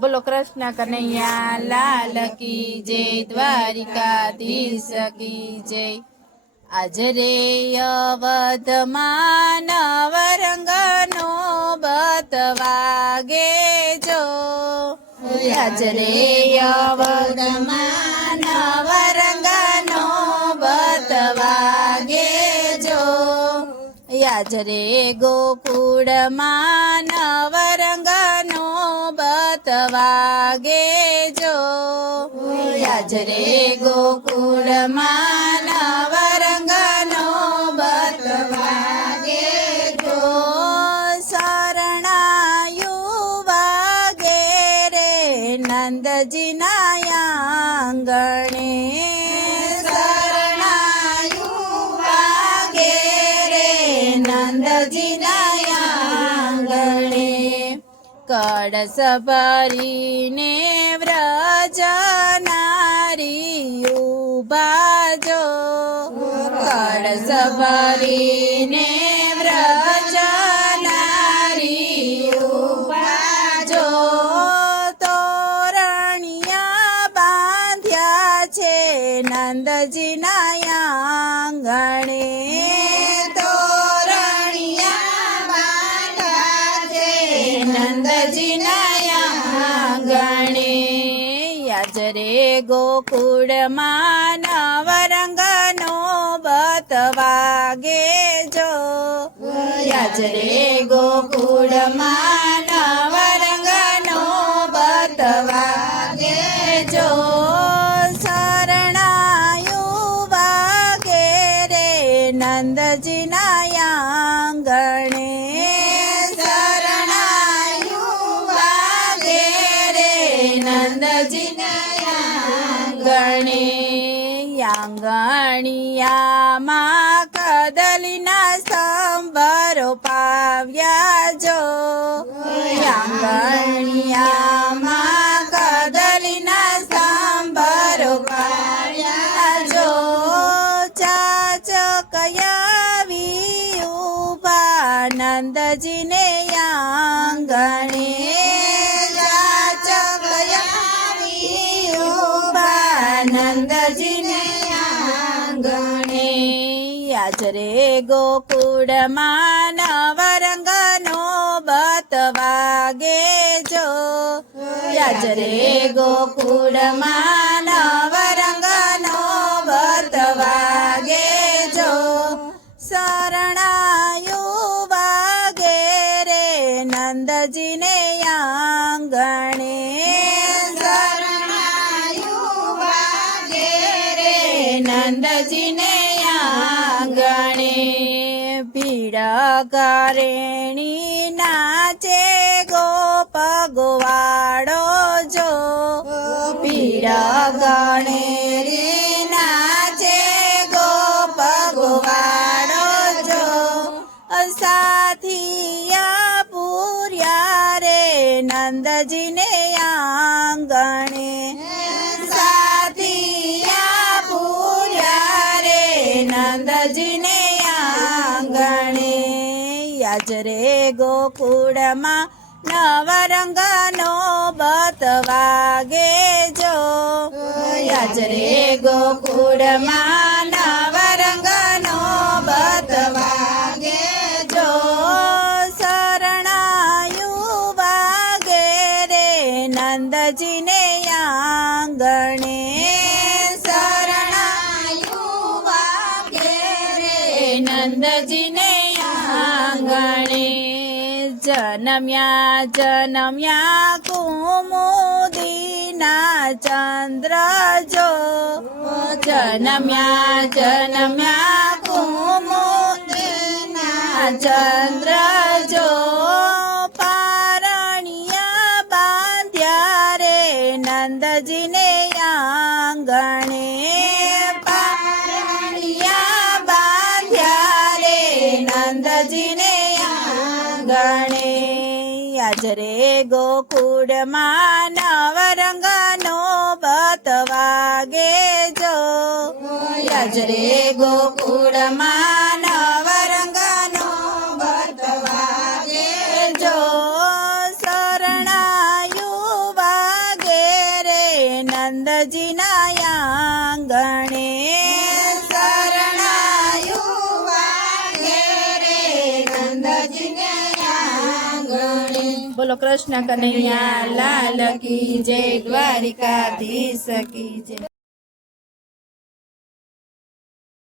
બોલો કૃષ્ણ કનૈયા લાલ કી જય, દ્વારિકાધીશ કી જય. આજ રે અવધમાં નવરંગનો બત વાગે જો, આજ રે અવધમાં નવરંગનો બત વાગે જો, આજ રે ગોકુળમાં નવરંગનો બત વાગે જો, આજ રે ગોકુળમાં નવરંગનો બત વાગે જો. શરણાયું વાગે રે નંદજીના આંગણે, શરણાયું વાગે રે નંદજીના આંગણે, કળશ ભરીને વ્રજ નારી ઉભા જો, કળશ ભરીને વ્રજ નારી ઉભા જો, તોરણિયા બાંધ્યા છે નંદજીના આંગણે, નંદજીના આંગણે, આજ રે ગોકુળમાં નવરંગનો બત વાગે જો, આજ રે ગોકુળમાં નવરંગનો બત વાગે જો. શરણાયું વાગે રે નંદજીના આંગણે, નંદજીના આંગણે, આંગણિયામાં કદલીના સંભરો પાવ્યા જો, આંગણિયામાં કદલીના સંભરો પાવ્યા જો, ચાચકયા ઉભા નંદજીને આંગણે, નંદજીને આંગણે, આજ રે ગોકુળમાં નવરંગનો બત વાગે જો, આજ રે ગોકુળમાં નવરંગનો બત વાગે જો. શરણાયું વાગે રે નંદજીને આંગણે, નંદજીને આંગણે, ભીડ કરેણી નાચે ગોપ ગોવાળો જો, ભીડ ગણેરી નાચે ગોપ ગોવાળો જો, સાથિયા પૂર્યા રે નંદજીને આંગણે, નંદજીને આંગણે, આજ રે ગોકુળમાં નવરંગનો બત વાગે જો, આજ રે ગોકુળમાં નવરંગનો બત વાગે જો. શરણાયું વાગે રે નંદજીને આંગણે, નંદજીને આંગણે, જનમ્યા જનમ્યા કુમુદીના ચંદ્ર જો, જનમ્યા જનમ્યા કુમુદીના ચંદ્ર જો, પારણિયા બાંધ્યા રે નંદજીને આંગણે, નંદજીને આંગણે, આજ રે ગોકુળમાં નવરંગનો બત વાગે જો, આજ રે ગોકુળમાં નવરંગનો બત વાગે જો. શરણાયું નંદજીને આંગણે બોલો કૃષ્ણ કનૈયા લાલ કી જય દ્વારિકાધીશ કી જય